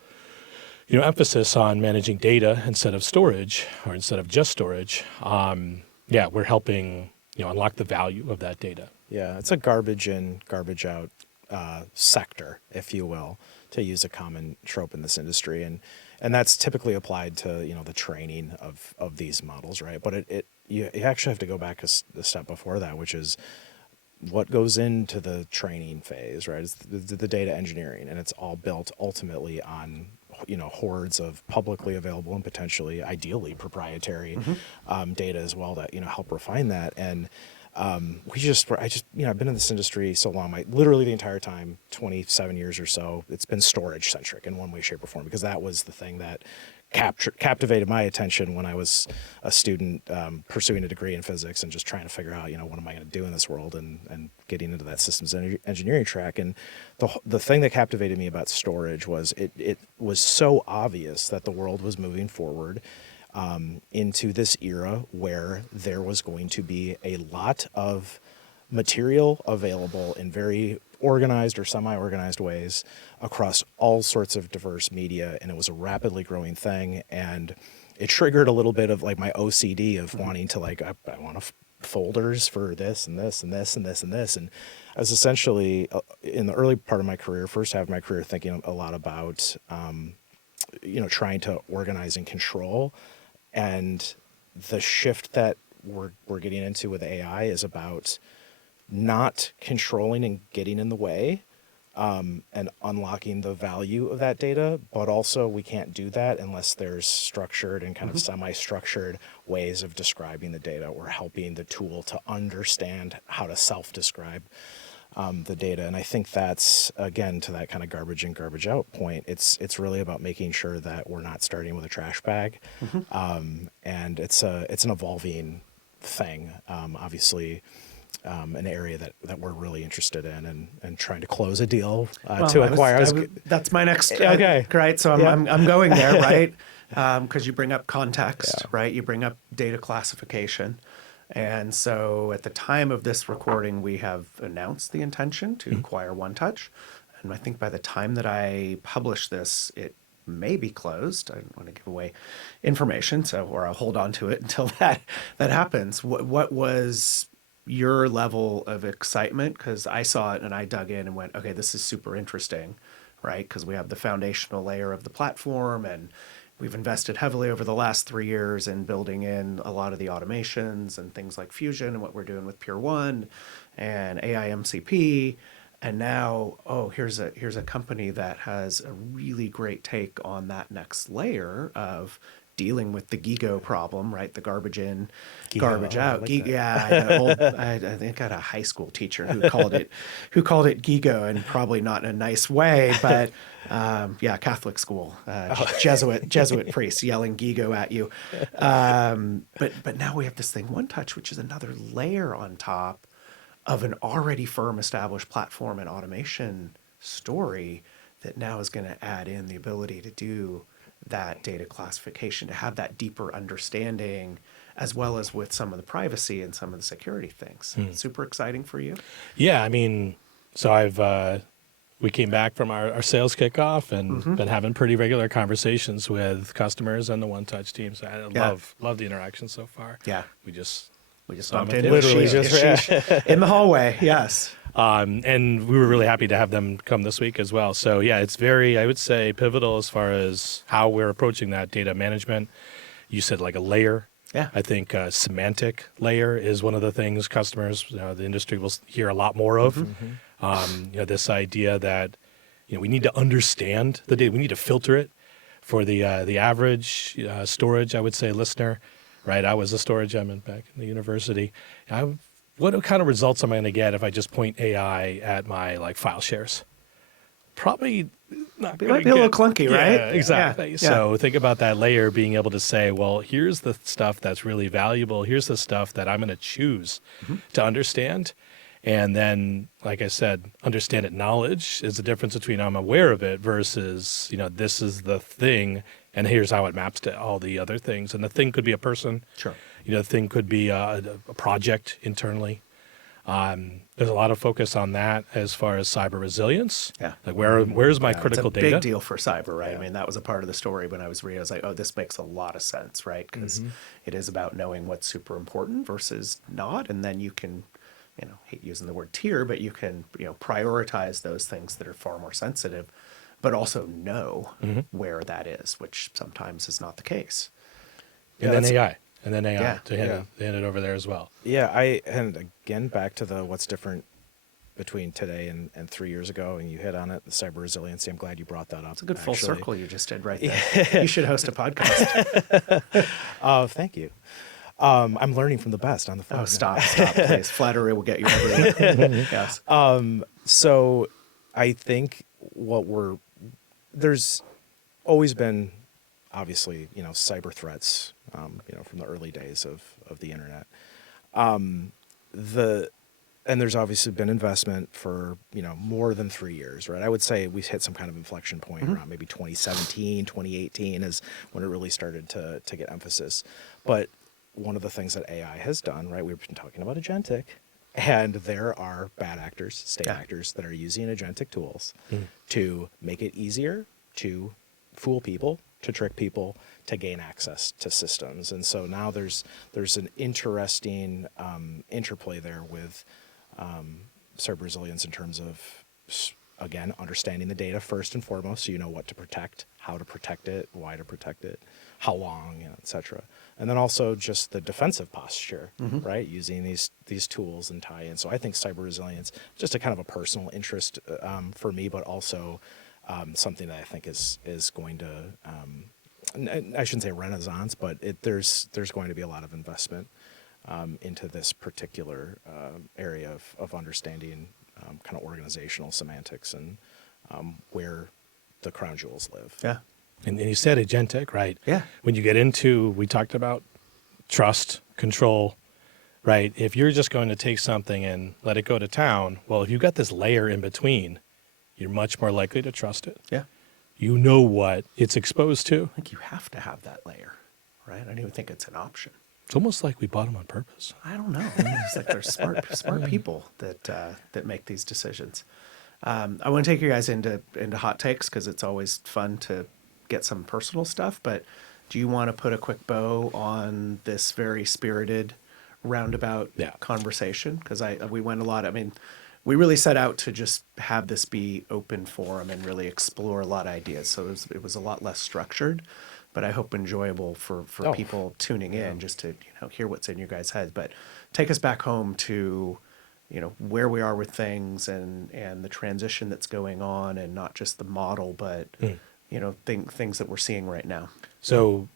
emphasis on managing data instead of storage, or instead of just storage. We're helping, unlock the value of that data. Yeah, it's a garbage in, garbage out sector, if you will, to use a common trope in this industry. And that's typically applied to, the training of these models, right? But you actually have to go back a step before that, which is what goes into the training phase, right? It's the data engineering, and it's all built ultimately on, hordes of publicly available and potentially, ideally, proprietary data as well that, help refine that. And I've been in this industry so long, literally the entire time, 27 years or so, it's been storage centric in one way, shape, or form, because that was the thing that captivated my attention when I was a student pursuing a degree in physics and just trying to figure out, what am I going to do in this world, and getting into that systems engineering track. And the thing that captivated me about storage was it was so obvious that the world was moving forward into this era where there was going to be a lot of material available in very organized or semi-organized ways across all sorts of diverse media, and it was a rapidly growing thing. And it triggered a little bit of like my OCD of wanting to I want to folders for this and this and this and this and this. And I was essentially in the early part of my career, first half of my career, thinking a lot about, trying to organize and control. And the shift that we're getting into with AI is about not controlling and getting in the way, and unlocking the value of that data. But also we can't do that unless there's structured and kind of semi-structured ways of describing the data or helping the tool to understand how to self-describe the data. And I think that's, again, to that kind of garbage in, garbage out point, it's really about making sure that we're not starting with a trash bag. And it's an evolving thing, obviously. An area that we're really interested in, and trying to close a deal to acquire. That's my next. Okay. Right. So I'm going there, right? Because you bring up context, right? You bring up data classification. And so at the time of this recording, we have announced the intention to acquire OneTouch. And I think by the time that I publish this, it may be closed. I don't want to give away information, or I'll hold on to it until that happens. What was your level of excitement? Because I saw it and I dug in and went, okay, this is super interesting, right? Because we have the foundational layer of the platform, and we've invested heavily over the last 3 years in building in a lot of the automations and things like Fusion and what we're doing with Pure One and AI MCP. And now, here's a company that has a really great take on that next layer of dealing with the GIGO problem, right? The garbage in, garbage out. I think I had a high school teacher who called it GIGO, and probably not in a nice way, but Catholic school, Jesuit priests yelling GIGO at you. But now we have this thing, OneTouch, which is another layer on top of an already firm established platform and automation story that now is going to add in the ability to do that data classification, to have that deeper understanding, as well as with some of the privacy and some of the security things. Super exciting for you? Yeah, I mean, so we came back from our sales kickoff and been having pretty regular conversations with customers and the OneTouch team. So I love the interaction so far. Yeah. We just bumped into literally in the hallway. Yes. And we were really happy to have them come this week as well. So yeah, it's very, I would say, pivotal as far as how we're approaching that data management. You said like a layer. Yeah. I think semantic layer is one of the things customers, the industry will hear a lot more of. This idea that we need to understand the data, we need to filter it for the average storage, I would say, listener. Right, I was a storage admin back in the university. What kind of results am I going to get if I just point AI at my file shares? Probably not. It might be a little clunky, right? Yeah, exactly. Yeah. So think about that layer being able to say, well, here's the stuff that's really valuable. Here's the stuff that I'm going to choose to understand. And then, like I said, understand it. Knowledge is the difference between I'm aware of it versus, this is the thing, and here's how it maps to all the other things. And the thing could be a person. Sure. The thing could be a project internally. There's a lot of focus on that as far as cyber resilience. Yeah. Like where's my critical it's a data? big deal for cyber, right? I mean, that was a part of the story when I was reading. I was like, oh, this makes a lot of sense, right? Because it is about knowing what's super important versus not. And then you can, hate using the word tier, but you can, prioritize those things that are far more sensitive, but also know where that is, which sometimes is not the case. And then AI. And then AI to Yeah. hand it over there as well. Yeah, and again, back to the what's different between today and 3 years ago, and you hit on it, the cyber resiliency. I'm glad you brought that up. It's a good full circle you just did right there. You should host a podcast. Thank you. I'm learning from the best on the phone. Oh, stop, please. Flattery will get you everywhere. Yes. So I think there's always been, obviously, cyber threats, from the early days of the internet. And there's obviously been investment for, more than 3 years, right? I would say we hit some kind of inflection point around maybe 2017, 2018 is when it really started to get emphasis. But one of the things that AI has done, right? We've been talking about Agentic, and there are bad actors, state actors that are using Agentic tools to make it easier to fool people to trick people to gain access to systems. And so now there's an interesting interplay there with cyber resilience in terms of, again, understanding the data first and foremost, so you know what to protect, how to protect it, why to protect it, how long, et cetera. And then also just the defensive posture, right? Using these tools and tie in. So I think cyber resilience, just a kind of a personal interest for me, but also something that I think is going to, I shouldn't say renaissance, but there's going to be a lot of investment into this particular area of understanding kind of organizational semantics and where the crown jewels live. Yeah. And you said agentic, right? Yeah. When you get into, we talked about trust, control, right? If you're just going to take something and let it go to town, well, if you've got this layer in between, you're much more likely to trust it. Yeah. You know what it's exposed to. I think you have to have that layer, right? I don't even think it's an option. It's almost like we bought them on purpose. I don't know. It's like they're smart people that make these decisions. I want to take you guys into hot takes because it's always fun to get some personal stuff. But do you want to put a quick bow on this very spirited roundabout conversation? Because we went a lot. I mean, we really set out to just have this be open forum and really explore a lot of ideas. So it was a lot less structured, but I hope enjoyable for people tuning in just to hear what's in your guys' heads. But take us back home to where we are with things and the transition that's going on, and not just the model, but things that we're seeing right now. So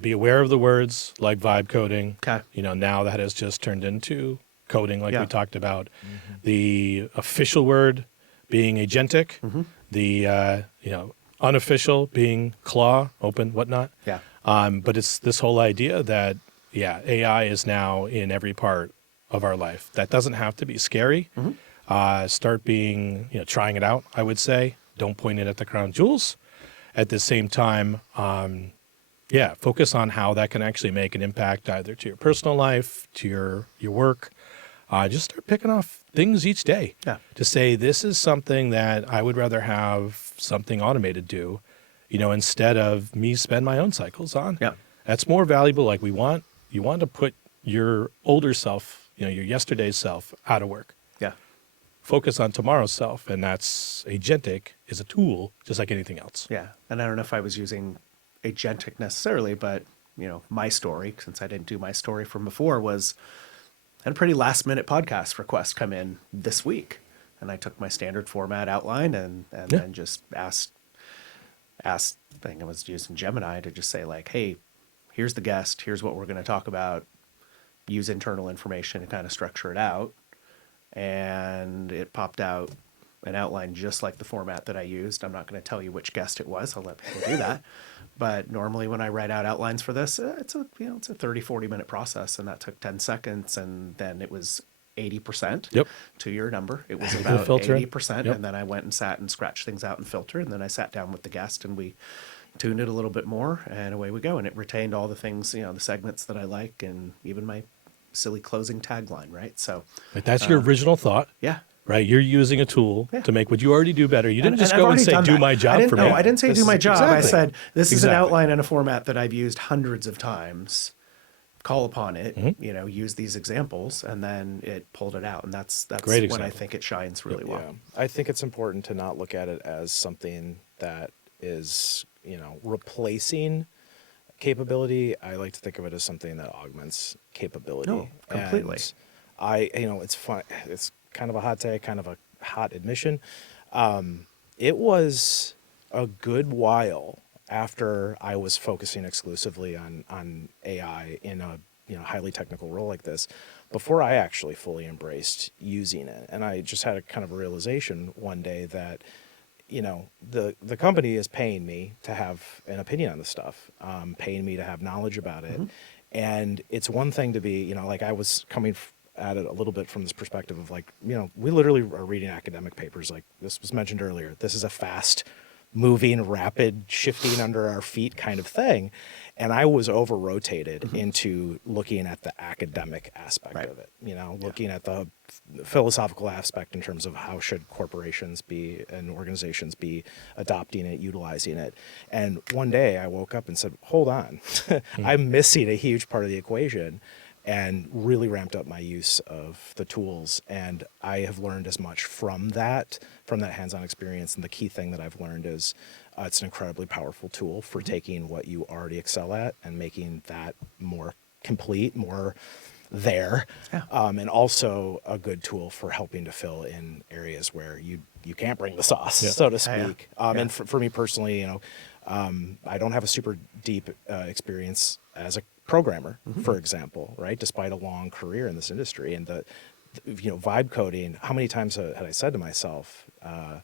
be aware of the words like vibe coding. Okay. Now that has just turned into coding, like we talked about. The official word being agentic, the unofficial being claw, open, whatnot. Yeah. But it's this whole idea that AI is now in every part of our life. That doesn't have to be scary. Start being trying it out, I would say. Don't point it at the crown jewels. At the same time, focus on how that can actually make an impact either to your personal life, to your work. Just start picking off things each day to say, this is something that I would rather have something automated do, instead of me spend my own cycles on. Yeah. That's more valuable. Like you want to put your older self, your yesterday's self out of work. Yeah. Focus on tomorrow's self. And that's agentic is a tool just like anything else. Yeah. And I don't know if I was using agentic necessarily, but my story, since I didn't do my story from before, was I had a pretty last minute podcast request come in this week. And I took my standard format outline and then just asked, I think I was using Gemini to just say like, hey, here's the guest, here's what we're going to talk about, use internal information and kind of structure it out. And it popped out an outline just like the format that I used. I'm not going to tell you which guest it was. I'll let people do that. But normally when I write out outlines for this, it's a 30, 40-minute process, and that took 10 seconds, and then it was 80% to your number. It was about 80%, and then I went and sat and scratched things out and filtered, and then I sat down with the guest and we tuned it a little bit more, and away we go. And it retained all the things, the segments that I like, and even my silly closing tagline, right? So But that's your original thought. Yeah. Right? You're using a tool to make what you already do better. You didn't just go and say, do my job for me. No, I didn't say do my job. Exactly. I said, this is an outline and a format that I've used hundreds of times. Call upon it, use these examples, and then it pulled it out. And that's Great when example. I think it shines really well. I think it's important to not look at it as something that is, replacing capability. I like to think of it as something that augments capability. No, completely. And it's fun. It's kind of a hot take, kind of a hot admission. It was a good while after I was focusing exclusively on AI in a highly technical role like this, before I actually fully embraced using it. And I just had a kind of a realization one day that the company is paying me to have an opinion on this stuff, paying me to have knowledge about it. And it's one thing to be, like I was coming at it a little bit from this perspective of like, we literally are reading academic papers. Like this was mentioned earlier. This is a fast moving, rapid shifting under our feet kind of thing. And I was over rotated into looking at the academic aspect Right. of it, looking at the philosophical aspect in terms of how should corporations be and organizations be adopting it, utilizing it. And one day I woke up and said, hold on, I'm missing a huge part of the equation, and really ramped up my use of the tools. And I have learned as much from that hands-on experience. And the key thing that I've learned is it's an incredibly powerful tool for taking what you already excel at and making that more complete, more there. Yeah. And also a good tool for helping to fill in areas where you can't bring the sauce, so to speak. And for me personally, I don't have a super deep experience as a programmer, for example, right? Despite a long career in this industry, and the vibe coding. How many times had I said to myself, and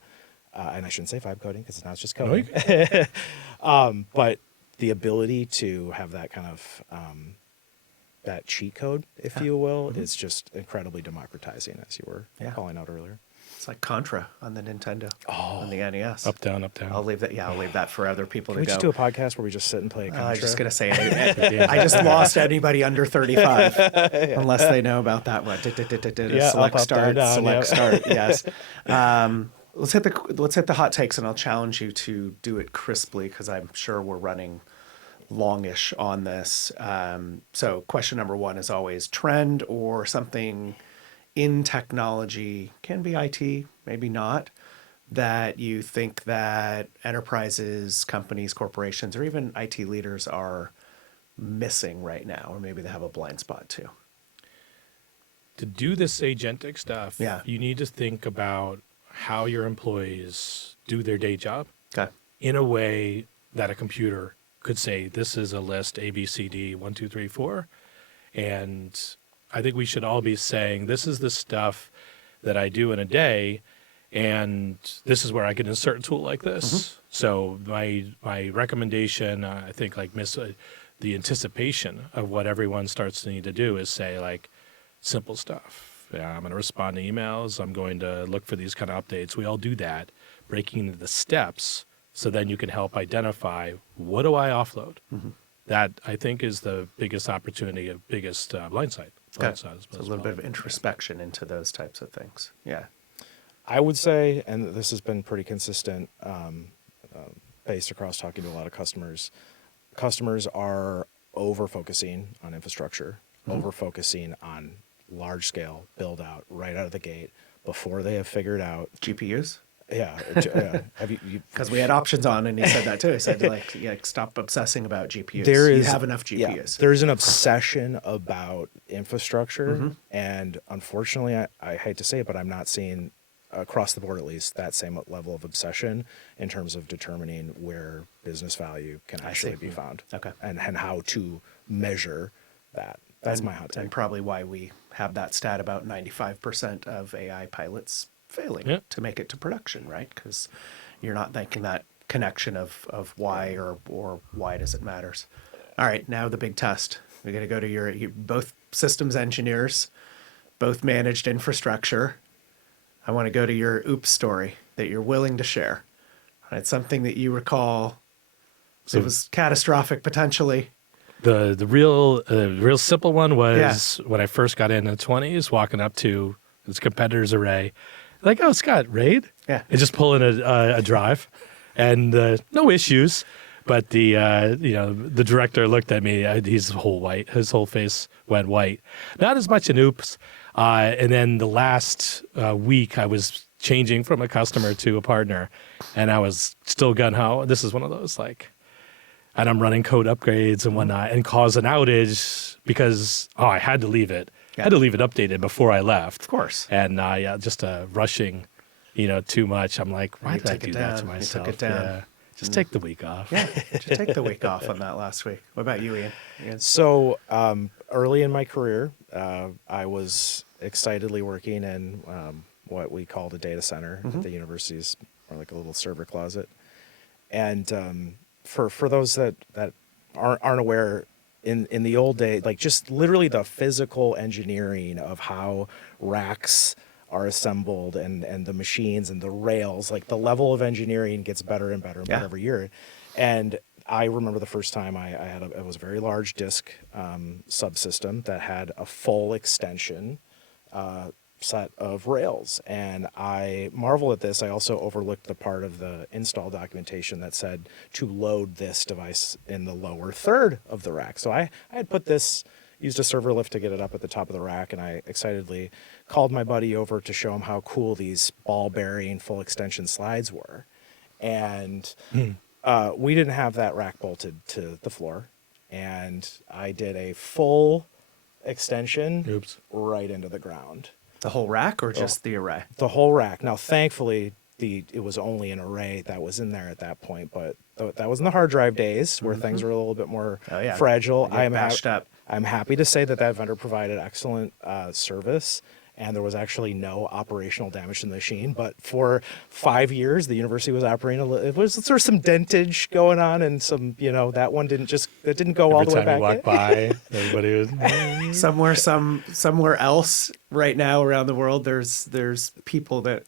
I shouldn't say vibe coding because now it's just coding, but the ability to have that kind of that cheat code, if you will, is just incredibly democratizing, as you were calling out earlier. It's like Contra on the Nintendo, on the NES. Up, down, up, down. I'll leave that. Yeah, I'll leave that for other people Can we to just go. do a podcast where we just sit and play a Contra? I was just gonna say, I just lost anybody under 35, unless they know about that one. Select up, start, down, select start. Yes. Let's hit the hot takes, and I'll challenge you to do it crisply because I'm sure we're running longish on this. So, question number one is always trend or something in technology, can be IT, maybe not, that you think that enterprises, companies, corporations, or even IT leaders are missing right now, or maybe they have a blind spot too. To do this agentic stuff, you need to think about how your employees do their day job Okay. in a way that a computer could say, this is a list, A, B, C, D, 1, 2, 3, 4. And I think we should all be saying, this is the stuff that I do in a day, and this is where I can insert a tool like this. So my recommendation, I think, the anticipation of what everyone starts to need to do is say, like, simple stuff. Yeah, I'm going to respond to emails. I'm going to look for these kind of updates. We all do that, breaking into the steps, so then you can help identify, what do I offload? That, I think, is the biggest opportunity, biggest blind side. Okay. So a little bit of introspection into those types of things. Yeah. I would say, and this has been pretty consistent based across talking to a lot of customers, customers are over-focusing on infrastructure, over-focusing on large-scale build-out right out of the gate before they have figured out GPUs? Yeah. Have you? Because we had options on, and he said that too. He said, like stop obsessing about GPUs. You have enough GPUs. Yeah, there's an obsession about infrastructure, and unfortunately, I hate to say it, but I'm not seeing, across the board at least, that same level of obsession in terms of determining where business value can actually be found. Okay. And how to measure that. That's my hot take. And probably why we have that stat about 95% of AI pilots failing to make it to production, right? Because you're not making that connection of why or why does it matters. All right, now the big test. We're going to go to your both systems engineers, both managed infrastructure. I want to go to your oops story that you're willing to share. All right, something that you recall. So it was catastrophic potentially. The real simple one was when I first got in the 20s, walking up to this competitor's array. Like, oh, Scott, RAID? Yeah. And just pulling a drive, and no issues. But the director looked at me. His whole face went white. Not as much an oops. And then the last week, I was changing from a customer to a partner, and I was still gun ho. This is one of those and I'm running code upgrades and whatnot, and cause an outage because I had to leave it. I had to leave it updated before I left. Of course. And just rushing, too much. I'm like, why did I do that to myself? You took it down. Yeah. Just take the week off. Yeah, just take the week off on that last week. What about you, Ian? So early in my career, I was excitedly working in what we called a data center at the universities, or like a little server closet. And for those that aren't aware, in the old day, like just literally the physical engineering of how racks are assembled and the machines and the rails, like the level of engineering gets better and better and better every year. And I remember the first time it was a very large disk subsystem that had a full extension set of rails. And I marvel at this. I also overlooked the part of the install documentation that said to load this device in the lower third of the rack. So I had put this, used a server lift to get it up at the top of the rack, and I excitedly called my buddy over to show him how cool these ball bearing full extension slides were. And we didn't have that rack bolted to the floor. And I did a full extension right into the ground. The whole rack or just the array? The whole rack. Now, thankfully, it was only an array that was in there at that point, but that was in the hard drive days where things were a little bit more fragile. I'm happy to say that vendor provided excellent service, and there was actually no operational damage to the machine. But for 5 years, the university was operating there was some dentage going on, and some, that one didn't go all the way back. Every time you walk by, everybody was somewhere else right now around the world. There's people that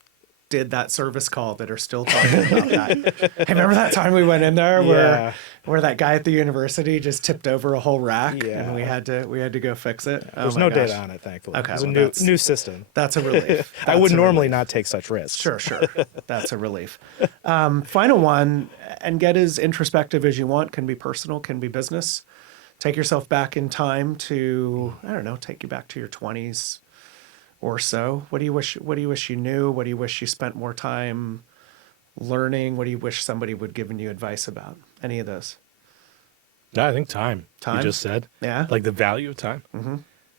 did that service call that are still talking about that. Hey, remember that time we went in there where that guy at the university just tipped over a whole rack and we had to go fix it? There's no data on it, thankfully. Okay, it was a new system. That's a relief. I would normally not take such risks. Sure. That's a relief. Final one, and get as introspective as you want. Can be personal, can be business. Take yourself back in time to, I don't know, take you back to your 20s or so. What do you wish you knew? What do you wish you spent more time learning? What do you wish somebody would given you advice about? Any of those? No, I think time. Time? You just said. Yeah. Like the value of time.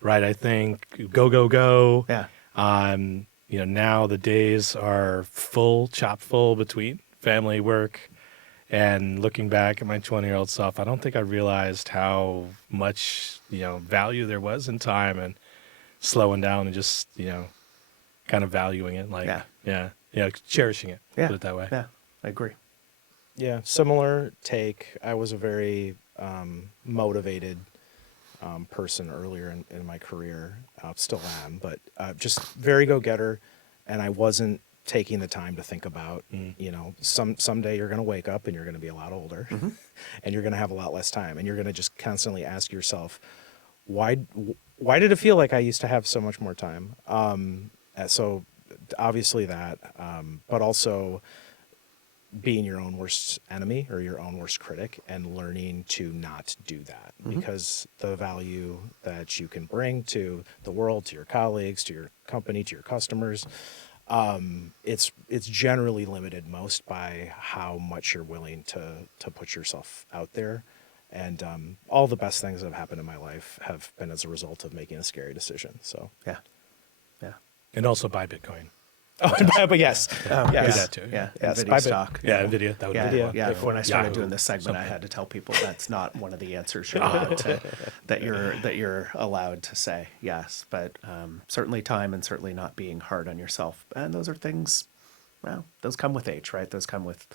Right. I think go. Yeah. Now the days are chock full between family, work, and looking back at my 20-year-old self, I don't think I realized how much, value there was in time and slowing down and just, kind of valuing it, cherishing it, put it that way. Yeah, I agree. Yeah, similar take. I was a very motivated person earlier in my career, still am, but just very go-getter, and I wasn't taking the time to think about, someday you're going to wake up and you're going to be a lot older, and you're going to have a lot less time, and you're going to just constantly ask yourself, why did it feel like I used to have so much more time? So obviously that, but also being your own worst enemy or your own worst critic and learning to not do that, because the value that you can bring to the world, to your colleagues, to your company, to your customers, it's generally limited most by how much you're willing to put yourself out there. And all the best things that have happened in my life have been as a result of making a scary decision. So Yeah. And also buy Bitcoin. Oh, but yes. Yes. That too. Yeah. Yes, NVIDIA stock. Yeah, NVIDIA. That would be Nvidia. Yeah. When I started Yahoo, doing this segment, I had to tell people that's not one of the answers you're allowed that you're allowed to say. Yes, but certainly time and certainly not being hard on yourself. And those are things. Well, those come with age, right? Those come with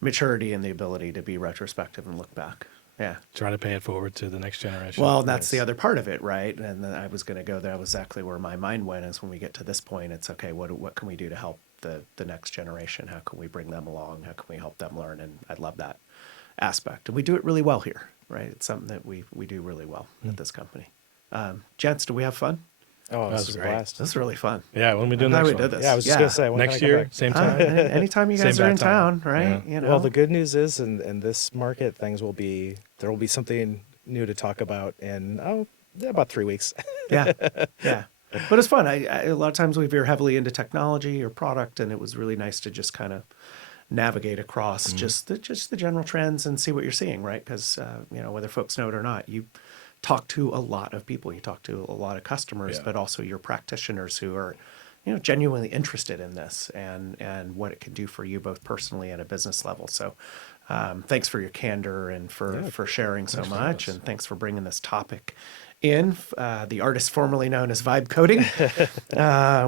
maturity and the ability to be retrospective and look back. Yeah. Try to pay it forward to the next generation. Well, that's the other part of it, right? And then I was going to go there. That was exactly where my mind went. Is when we get to this point, it's okay. What can we do to help the next generation? How can we bring them along? How can we help them learn? And I love that aspect. And we do it really well here, right? It's something that we do really well at this company. Gents, do we have fun? Oh, That this was is a great. blast. This is really fun. Yeah, when we doing I'm glad next we one? did this. Yeah, I was just going to say. when Next can I come year, back? same time. Anytime you guys Same are in bad time. town, right? Yeah. Well, the good news is in this market, there will be something new to talk about in about 3 weeks. Yeah. But it's fun. A lot of times we veer heavily into technology or product, and it was really nice to just kind of navigate across just the general trends and see what you're seeing, right? Because whether folks know it or not, you talk to a lot of people, you talk to a lot of customers, but also your practitioners who are genuinely interested in this and what it can do for you both personally and at a business level. So thanks for your candor and for sharing so much, and thanks for bringing this topic Ian, the artist formerly known as Vibe Coding,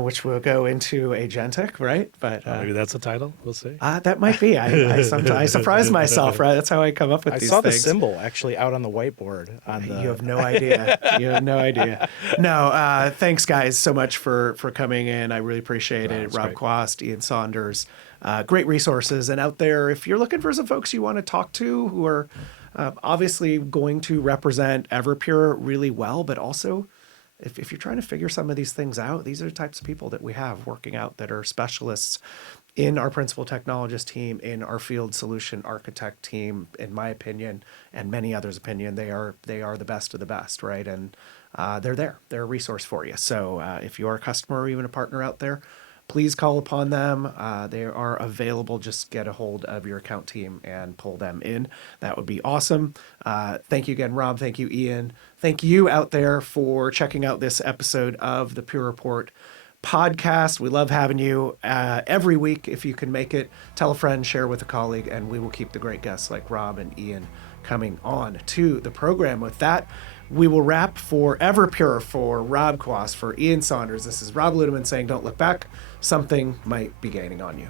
which will go into Agentic, right? But Maybe that's a title. We'll see. that might be. I sometimes I surprise myself, right? That's how I come up with I these saw the things. symbol actually out on the whiteboard. You have no idea. You have no idea. No, thanks guys so much for coming in. I really appreciate it. That's Rob great. Quast, Ian Saunders, great resources. And out there, if you're looking for some folks you want to talk to who are obviously going to represent Everpure really well, but also if you're trying to figure some of these things out, these are the types of people that we have working out that are specialists in our principal technologist team, in our field solution architect team, in my opinion, and many others' opinion, they are the best of the best, right? And they're there. They're a resource for you. So if you are a customer or even a partner out there, please call upon them. They are available. Just get a hold of your account team and pull them in. That would be awesome. Thank you again, Rob. Thank you, Ian. Thank you out there for checking out this episode of the Pure Report podcast. We love having you every week. If you can make it, tell a friend, share with a colleague, and we will keep the great guests like Rob and Ian coming on to the program. With that, we will wrap for Everpure, for Rob Quast, for Ian Saunders. This is Rob Ludeman saying, don't look back. Something might be gaining on you.